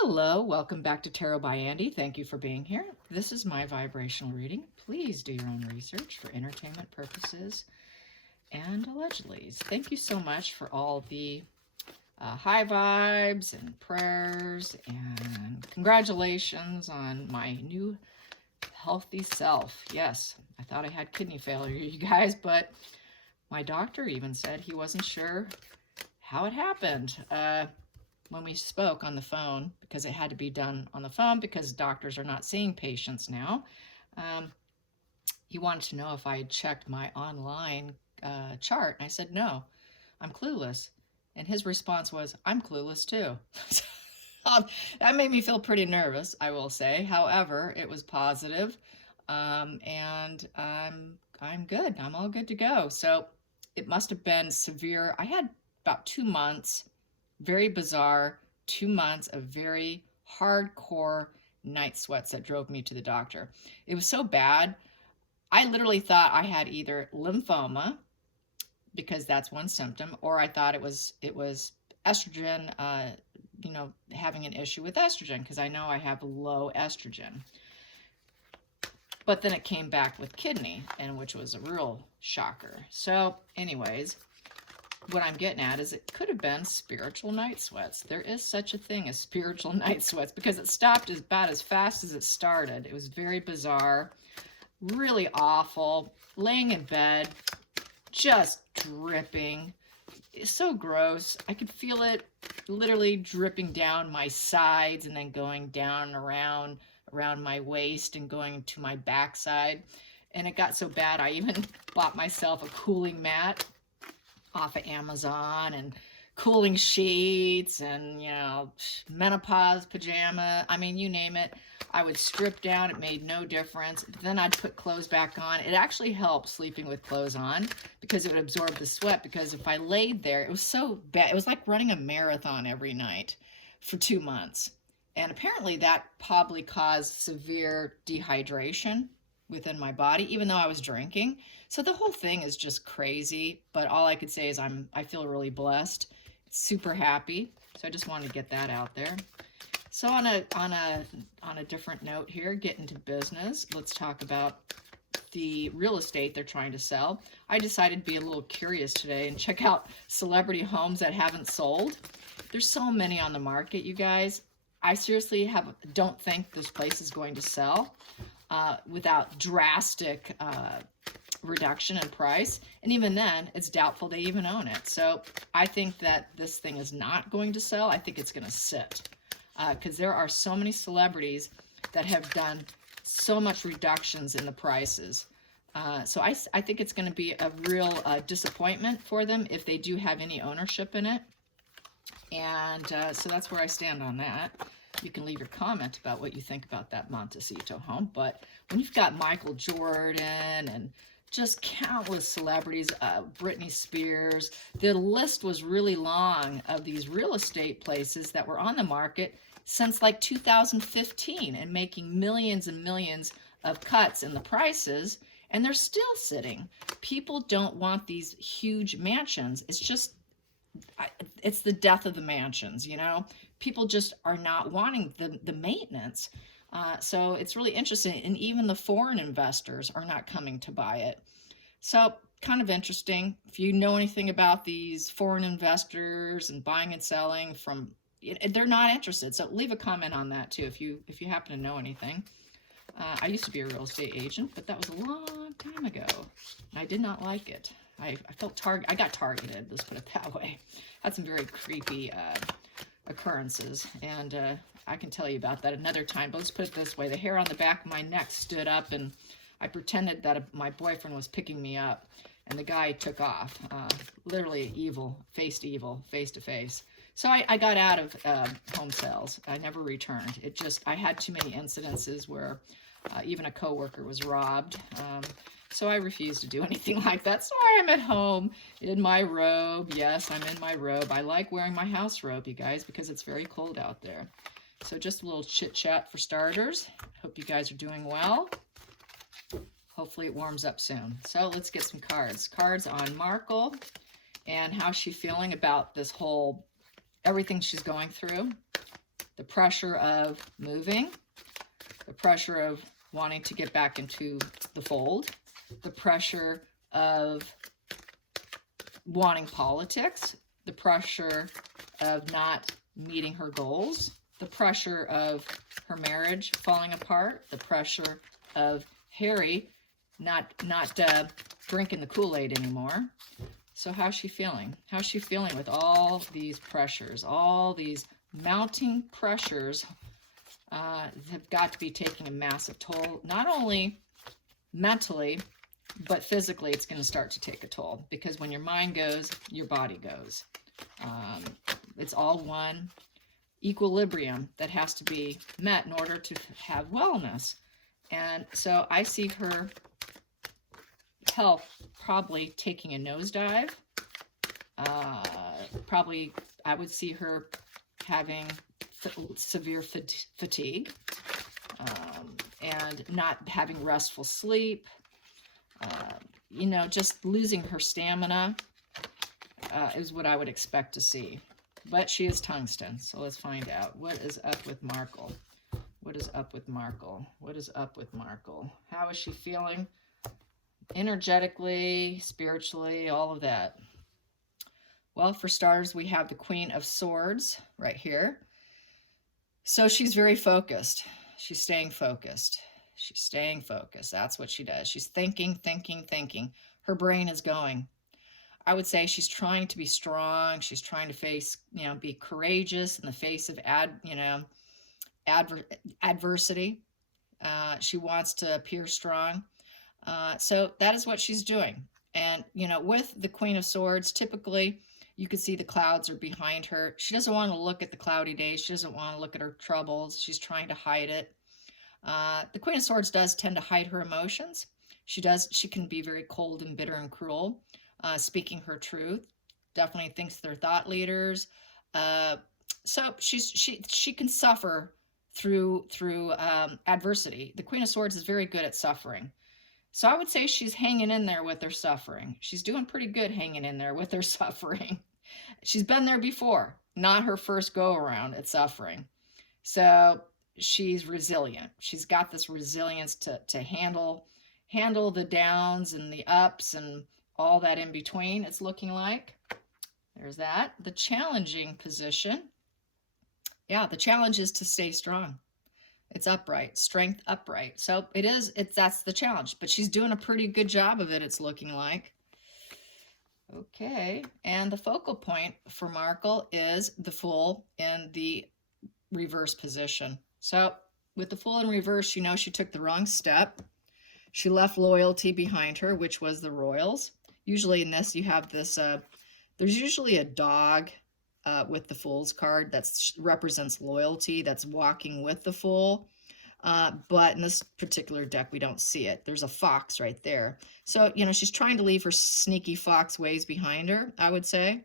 Hello, welcome back to Tarot by Andy. Thank you for being here. This is my vibrational reading. Please do your own research for entertainment purposes and allegedly. Thank you so much for all the high vibes and prayers and congratulations on my new healthy self. Yes, I thought I had kidney failure, you guys, but my doctor even said he wasn't sure how it happened. When we spoke on the phone, because it had to be done on the phone because doctors are not seeing patients now, he wanted to know if I had checked my online chart. And I said, no, I'm clueless. And his response was, I'm clueless too. That made me feel pretty nervous, I will say. However, it was positive, and I'm good. I'm all good to go. So it must have been severe. I had about 2 months, very bizarre, 2 months of very hardcore night sweats that drove me to the doctor. It was so bad. I literally thought I had either lymphoma, because that's one symptom, or I thought it was estrogen, having an issue with estrogen, because I know I have low estrogen. But then it came back with kidney, and which was a real shocker. So anyways, what I'm getting at is it could have been spiritual night sweats. There is such a thing as spiritual night sweats, because it stopped about as fast as it started. It was very bizarre, really awful, laying in bed, just dripping. It's so gross. I could feel it literally dripping down my sides and then going down around my waist and going to my backside. And it got so bad, I even bought myself a cooling mat off of Amazon, and cooling sheets, and menopause pajama. I mean, you name it. I would strip down. It made no difference. Then I'd put clothes back on. It actually helped sleeping with clothes on, because it would absorb the sweat. Because if I laid there, it was so bad. It was like running a marathon every night for 2 months. And apparently that probably caused severe dehydration within my body, even though I was drinking. So the whole thing is just crazy, but all I could say is I feel really blessed, super happy. So I just wanted to get that out there. So on a different note here, get into business. Let's talk about the real estate they're trying to sell. I decided to be a little curious today and check out celebrity homes that haven't sold. There's so many on the market, you guys. I seriously don't think this place is going to sell without drastic reduction in price. And even then, it's doubtful they even own it. So I think that this thing is not going to sell. I think it's going to sit, because there are so many celebrities that have done so much reductions in the prices. So I think it's going to be a real disappointment for them if they do have any ownership in it. And so that's where I stand on that. You can leave your comment about what you think about that Montecito home. But when you've got Michael Jordan and just countless celebrities, Britney Spears, the list was really long of these real estate places that were on the market since like 2015 and making millions and millions of cuts in the prices, and they're still sitting. People don't want these huge mansions. It's just, it's the death of the mansions, People just are not wanting the maintenance. So it's really interesting. And even the foreign investors are not coming to buy it. So kind of interesting. If you know anything about these foreign investors and buying and selling from, they're not interested. So leave a comment on that too, if you happen to know anything. I used to be a real estate agent, but that was a long time ago. And I did not like it. I felt I got targeted, let's put it that way. Had some very creepy occurrences, and I can tell you about that another time, but let's put it this way. The hair on the back of my neck stood up, and I pretended that my boyfriend was picking me up, and the guy took off. Literally face to face. So I got out of home sales. I never returned. I had too many incidences where even a coworker was robbed. So I refuse to do anything like that. So I'm at home in my robe. Yes, I'm in my robe. I like wearing my house robe, you guys, because it's very cold out there. So just a little chit chat for starters. Hope you guys are doing well. Hopefully it warms up soon. So let's get some cards. Cards on Markle and how she's feeling about this whole, everything she's going through. The pressure of moving, the pressure of wanting to get back into the fold, the pressure of wanting politics, the pressure of not meeting her goals, the pressure of her marriage falling apart, the pressure of Harry not drinking the Kool-Aid anymore. So how's she feeling? How's she feeling with all these pressures, all these mounting pressures have got to be taking a massive toll, not only mentally, but physically it's going to start to take a toll, because when your mind goes, your body goes. It's all one equilibrium that has to be met in order to have wellness. And so I see her health probably taking a nosedive. Probably I would see her having severe fatigue and not having restful sleep. You know, just losing her stamina is what I would expect to see. But she is tungsten, so let's find out. What is up with Markle? What is up with Markle? What is up with Markle? How is she feeling? Energetically, spiritually, all of that. Well, for starters, we have the Queen of Swords right here. So she's very focused. She's staying focused. She's staying focused. That's what she does. She's thinking, thinking, thinking. Her brain is going. I would say she's trying to be strong. She's trying to face, you know, be courageous in the face of adversity. She wants to appear strong. So that is what she's doing. And, you know, with the Queen of Swords, typically you can see the clouds are behind her. She doesn't want to look at the cloudy days. She doesn't want to look at her troubles. She's trying to hide it. The Queen of Swords does tend to hide her emotions. She can be very cold and bitter and cruel, speaking her truth. Definitely thinks they're thought leaders. So she can suffer through adversity. The Queen of Swords is very good at suffering. So I would say she's hanging in there with her suffering. She's doing pretty good hanging in there with her suffering. She's been there before, not her first go around at suffering. So she's resilient. She's got this resilience to handle the downs and the ups and all that in between, it's looking like. There's that. The challenging position. Yeah, the challenge is to stay strong. It's upright, strength upright. So that's the challenge, but she's doing a pretty good job of it, it's looking like. Okay, and the focal point for Markle is the Fool in the reverse position. So with the Fool in reverse, you know she took the wrong step. She left loyalty behind her, which was the Royals. Usually in this, you have this, there's usually a dog with the Fool's card that represents loyalty, that's walking with the Fool. But in this particular deck, we don't see it. There's a fox right there. So, you know, she's trying to leave her sneaky fox ways behind her, I would say.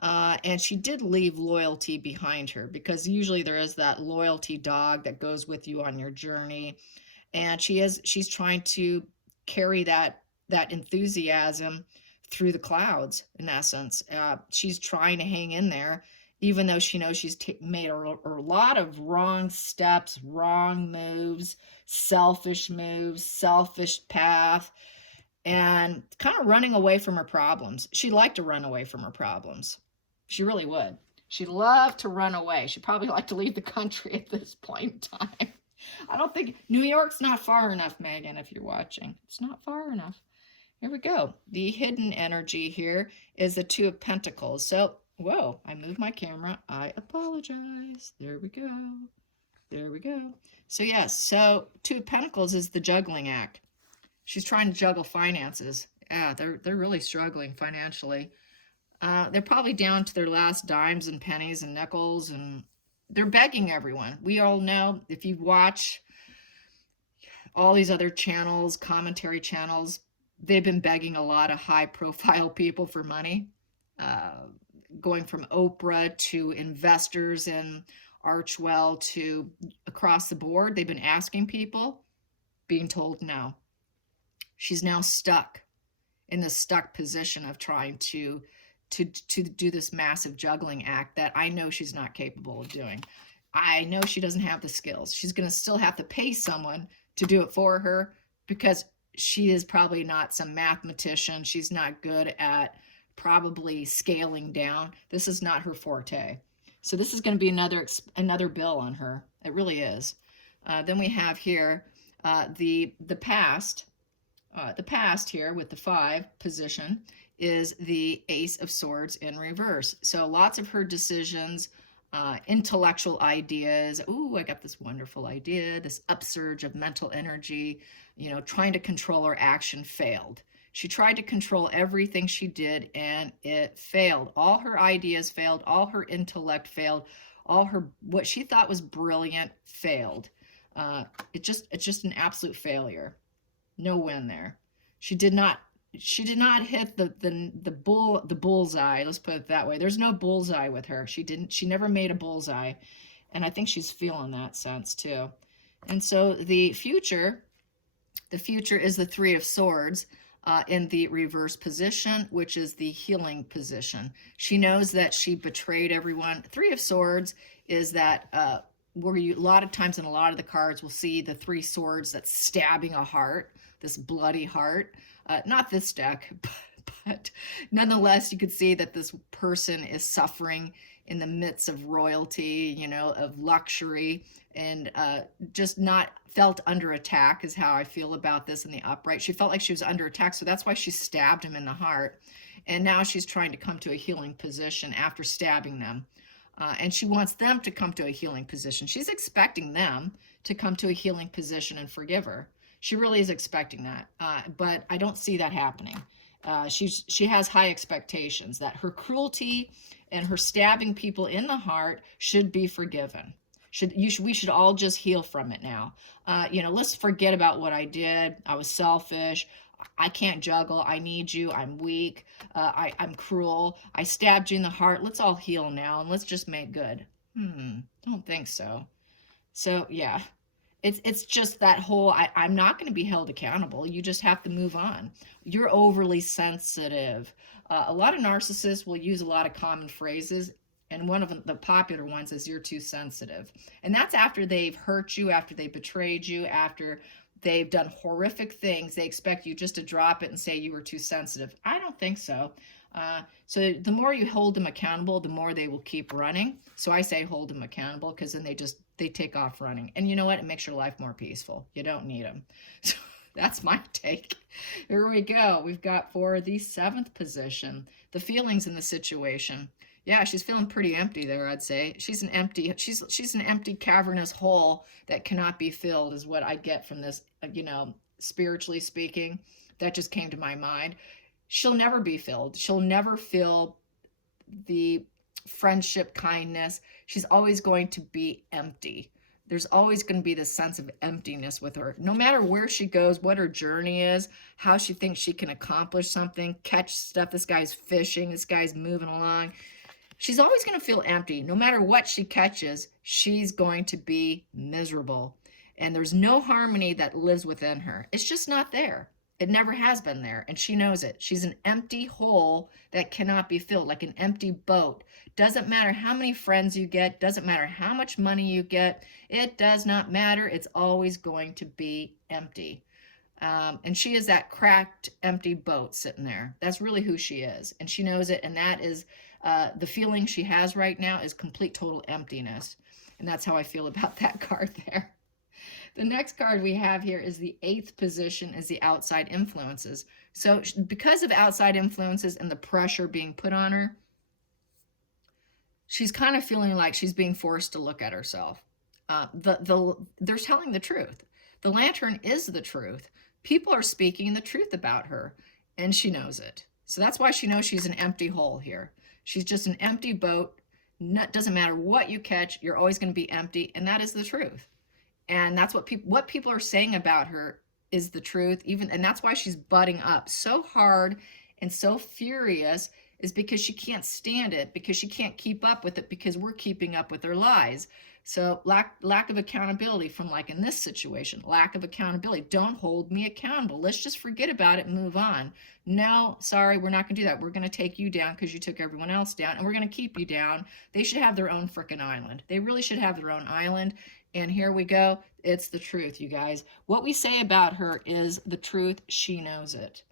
And she did leave loyalty behind her, because usually there is that loyalty dog that goes with you on your journey. And she's trying to carry that enthusiasm through the clouds, in essence. She's trying to hang in there, even though she knows she's made a lot of wrong steps, wrong moves, selfish path, and kind of running away from her problems. She'd like to run away from her problems. She really would. She'd love to run away. She'd probably like to leave the country at this point in time. I don't think New York's not far enough, Megan, if you're watching. It's not far enough. Here we go. The hidden energy here is the Two of Pentacles. So, whoa, I moved my camera. I apologize. There we go. There we go. So, yes, so Two of Pentacles is the juggling act. She's trying to juggle finances. Yeah, they're really struggling financially. They're probably down to their last dimes and pennies and nickels, and they're begging everyone. We all know, if you watch all these other channels, commentary channels, they've been begging a lot of high-profile people for money, going from Oprah to investors in Archwell to across the board. They've been asking people, being told no. She's now stuck in this stuck position of trying to do this massive juggling act that I know she's not capable of doing. I know she doesn't have the skills. She's going to still have to pay someone to do it for her because she is probably not some mathematician. She's not good at probably scaling down. This is not her forte. So this is going to be another bill on her. It really is. Then we have here the past. The past here with the 5 position is the Ace of Swords in reverse. So lots of her decisions, intellectual ideas. Ooh, I got this wonderful idea, this upsurge of mental energy, you know, trying to control her action failed. She tried to control everything she did and it failed. All her ideas failed, all her intellect failed, all her what she thought was brilliant failed. It's just an absolute failure. No win there. She did not hit the bullseye. Let's put it that way. There's no bullseye with her. She never made a bullseye. And I think she's feeling that sense too. And so the future is the 3 of Swords in the reverse position, which is the healing position. She knows that she betrayed everyone. 3 of Swords is that where you, a lot of times in a lot of the cards, we'll see the 3 swords that's stabbing a heart, this bloody heart. Not this deck, but nonetheless, you could see that this person is suffering in the midst of royalty, you know, of luxury, and just not felt under attack is how I feel about this in the upright. She felt like she was under attack, so that's why she stabbed him in the heart. And now she's trying to come to a healing position after stabbing them. And she wants them to come to a healing position. She's expecting them to come to a healing position and forgive her. She really is expecting that, but I don't see that happening. She has high expectations that her cruelty and her stabbing people in the heart should be forgiven. We should all just heal from it now. You know, let's forget about what I did. I was selfish. I can't juggle. I need you. I'm weak. I'm cruel. I stabbed you in the heart. Let's all heal now and let's just make good. Don't think so. So yeah, it's just that whole, I'm not going to be held accountable. You just have to move on. You're overly sensitive. A lot of narcissists will use a lot of common phrases, and one of the popular ones is you're too sensitive. And that's after they've hurt you, after they betrayed you, after they've done horrific things. They expect you just to drop it and say you were too sensitive. I don't think so. So the more you hold them accountable, the more they will keep running. So I say hold them accountable, because then they take off running. And you know what? It makes your life more peaceful. You don't need them. So that's my take. Here we go. We've got for the 7th position, the feelings in the situation. Yeah, she's feeling pretty empty there, I'd say. She's an empty cavernous hole that cannot be filled, is what I get from this, you know, spiritually speaking. That just came to my mind. She'll never be filled. She'll never feel the friendship, kindness. She's always going to be empty. There's always going to be this sense of emptiness with her. No matter where she goes, what her journey is, how she thinks she can accomplish something, catch stuff. This guy's fishing. This guy's moving along. She's always going to feel empty. No matter what she catches, she's going to be miserable. And there's no harmony that lives within her. It's just not there. It never has been there, and she knows it. She's an empty hole that cannot be filled, like an empty boat. Doesn't matter how many friends you get, doesn't matter how much money you get, it does not matter. It's always going to be empty. And she is that cracked, empty boat sitting there. That's really who she is, and she knows it, and that is the feeling she has right now is complete, total emptiness. And that's how I feel about that card there. The next card we have here is the 8th position, is the outside influences. So because of outside influences and the pressure being put on her, she's kind of feeling like she's being forced to look at herself. They're telling the truth. The Lantern is the truth. People are speaking the truth about her, and she knows it. So that's why she knows she's an empty hole here. She's just an empty boat. Doesn't matter what you catch, you're always going to be empty, and that is the truth. And that's what people are saying about her is the truth. And that's why she's butting up so hard and so furious, is because she can't stand it, because she can't keep up with it, because we're keeping up with her lies. So lack of accountability from, like in this situation, lack of accountability. Don't hold me accountable. Let's just forget about it and move on. No, sorry, we're not going to do that. We're going to take you down because you took everyone else down, and we're going to keep you down. They should have their own frickin' island. They really should have their own island. And here we go. It's the truth, you guys. What we say about her is the truth. She knows it.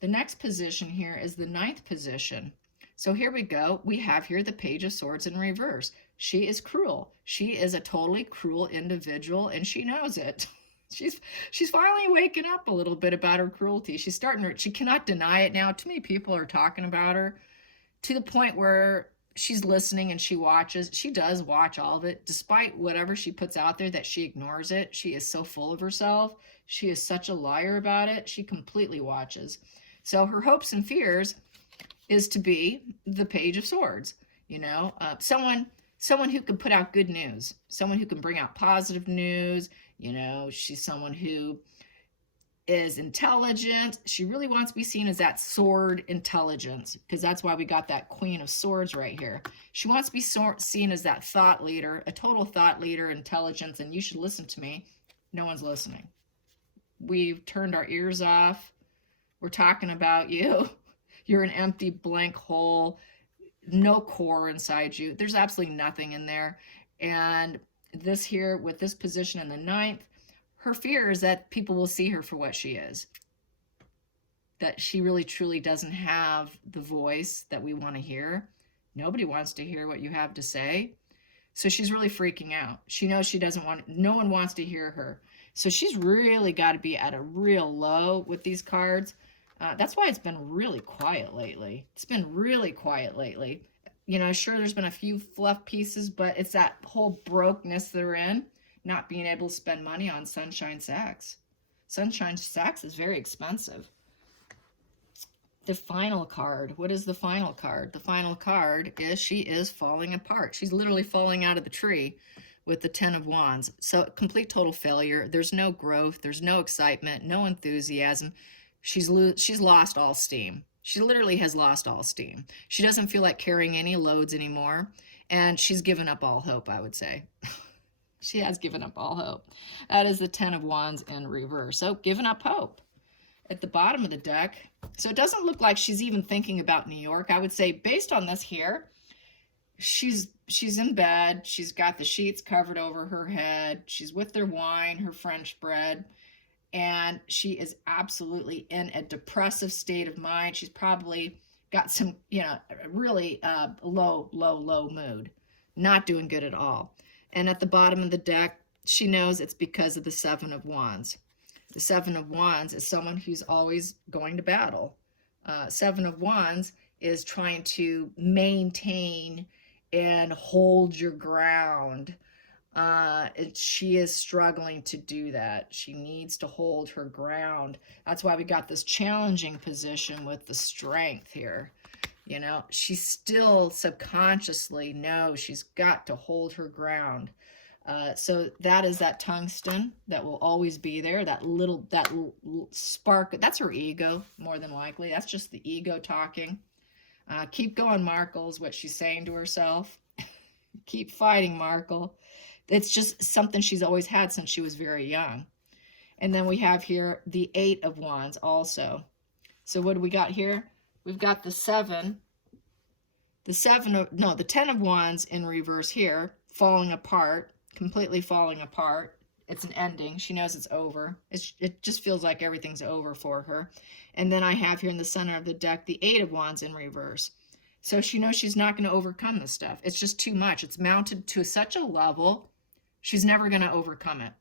The next position here is the 9th position. So here we go. We have here the Page of Swords in reverse. She is cruel. She is a totally cruel individual, and she knows it. She's finally waking up a little bit about her cruelty. She's starting to, she cannot deny it now. Too many people are talking about her to the point where she's listening and she watches. She does watch all of it. Despite whatever she puts out there that she ignores it. She is so full of herself. She is such a liar about it. She completely watches. So her hopes and fears is to be the Page of Swords, you know, someone who can put out good news, someone who can bring out positive news. You know, she's someone who is intelligent. She really wants to be seen as that sword intelligence, because that's why we got that Queen of Swords right here. She wants to be seen as that thought leader, a total thought leader, intelligence, and you should listen to me. No one's listening. We've turned our ears off. We're talking about you. You're an empty, blank hole, no core inside you. There's absolutely nothing in there. And this here, with this position in the 9th, her fear is that people will see her for what she is. That she really, truly doesn't have the voice that we want to hear. Nobody wants to hear what you have to say. So she's really freaking out. She knows she doesn't want, no one wants to hear her. So she's really got to be at a real low with these cards. That's why it's been really quiet lately. It's been really quiet lately. You know, sure, there's been a few fluff pieces, but it's that whole brokenness they're in, not being able to spend money on sunshine sacks. Sunshine sacks is very expensive. The final card. What is the final card? The final card is she is falling apart. She's literally falling out of the tree with the 10 of Wands. So complete total failure. There's no growth. There's no excitement, no enthusiasm. She's lost all steam. She literally has lost all steam. She doesn't feel like carrying any loads anymore. And she's given up all hope, I would say. She has given up all hope. That is the 10 of Wands in reverse. So given up hope. At the bottom of the deck, so it doesn't look like she's even thinking about New York. I would say based on this here, she's in bed. She's got the sheets covered over her head. She's with her wine, her French bread. And she is absolutely in a depressive state of mind. She's probably got some, you know, really low mood. Not doing good at all. And at the bottom of the deck, she knows it's because of the 7 of Wands. The 7 of Wands is someone who's always going to battle. 7 of Wands is trying to maintain and hold your ground. She is struggling to do that. She needs to hold her ground. That's why we got this challenging position with the Strength here. You know, she still subconsciously knows she's got to hold her ground. So that is that tungsten that will always be there. That little spark. That's her ego, more than likely. That's just the ego talking. Keep going, Markle, is what she's saying to herself. Keep fighting, Markle. It's just something she's always had since she was very young. And then we have here the 8 of Wands also. So what do we got here? We've got the 7. The 10 of Wands in reverse here, falling apart, completely falling apart. It's an ending. She knows it's over. It just feels like everything's over for her. And then I have here in the center of the deck, the 8 of Wands in reverse. So she knows she's not going to overcome this stuff. It's just too much. It's mounted to such a level, she's never going to overcome it.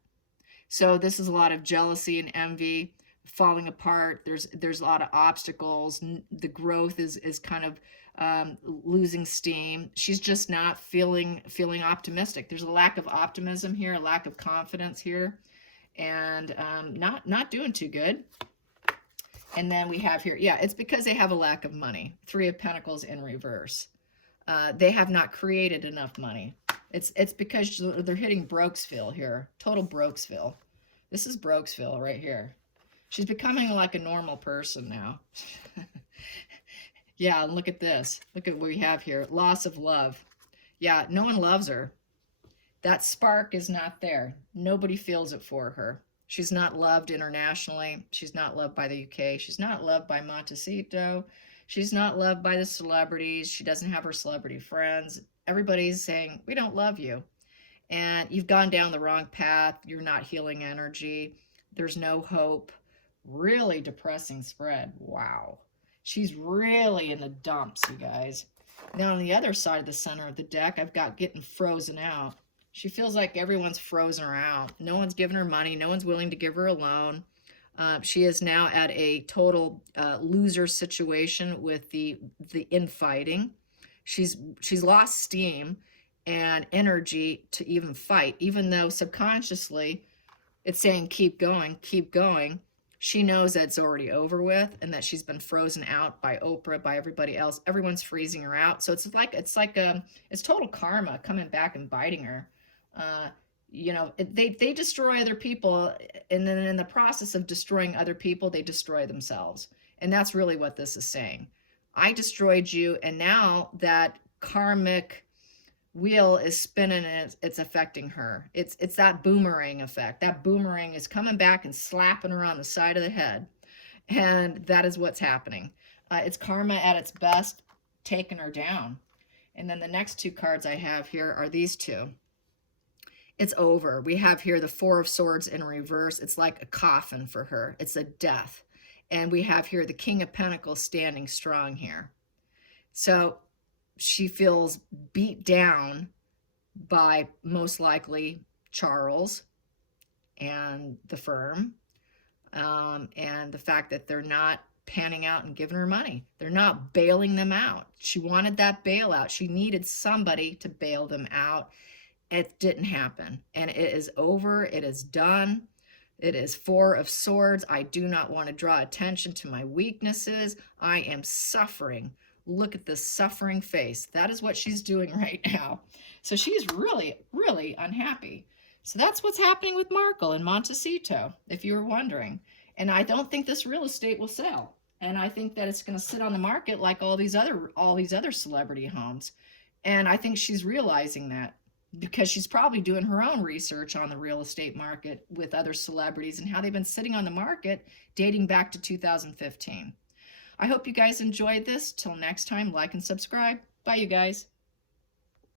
So this is a lot of jealousy and envy, falling apart. There's a lot of obstacles. The growth is kind of losing steam. She's just not feeling optimistic. There's a lack of optimism here, a lack of confidence here, and not doing too good. And then we have here, yeah, it's because they have a lack of money. 3 of Pentacles in reverse. They have not created enough money. It's because they're hitting Brokesville here, total Brokesville. This is Brokesville right here. She's becoming like a normal person now. Yeah, look at this. Look at what we have here. Loss of love. Yeah, no one loves her. That spark is not there. Nobody feels it for her. She's not loved internationally. She's not loved by the UK. She's not loved by Montecito. She's not loved by the celebrities. She doesn't have her celebrity friends. Everybody's saying, we don't love you. And you've gone down the wrong path. You're not healing energy. There's no hope. Really depressing spread. Wow. She's really in the dumps, you guys. Now on the other side of the center of the deck, I've got getting frozen out. She feels like everyone's frozen her out. No one's giving her money. No one's willing to give her a loan. She is now at a total loser situation with the infighting. She's lost steam and energy to even fight, even though subconsciously it's saying keep going, keep going. She knows that it's already over with and that she's been frozen out by Oprah, by everybody else. Everyone's freezing her out. So it's total karma coming back and biting her. You know, they destroy other people, and then in the process of destroying other people, they destroy themselves. And that's really what this is saying. I destroyed you, and now that karmic wheel is spinning and it's affecting her. It's that boomerang effect. That boomerang is coming back and slapping her on the side of the head. And that is what's happening. It's karma at its best, taking her down. And then the next two cards I have here are these two. It's over. We have here the Four of Swords in reverse. It's like a coffin for her. It's a death. And we have here the King of Pentacles standing strong here. So she feels beat down by most likely Charles and the firm, and the fact that they're not panning out and giving her money. They're not bailing them out. She wanted that bailout. She needed somebody to bail them out. It didn't happen, and it is over. It is done. It is Four of Swords. I do not want to draw attention to my weaknesses. I am suffering. Look at this suffering face. That is what she's doing right now. So she's really, really unhappy. So that's what's happening with Markle in Montecito, if you were wondering. And I don't think this real estate will sell. And I think that it's going to sit on the market like all these other celebrity homes. And I think she's realizing that, because she's probably doing her own research on the real estate market with other celebrities and how they've been sitting on the market dating back to 2015. I hope you guys enjoyed this. Till next time, like and subscribe. Bye, you guys.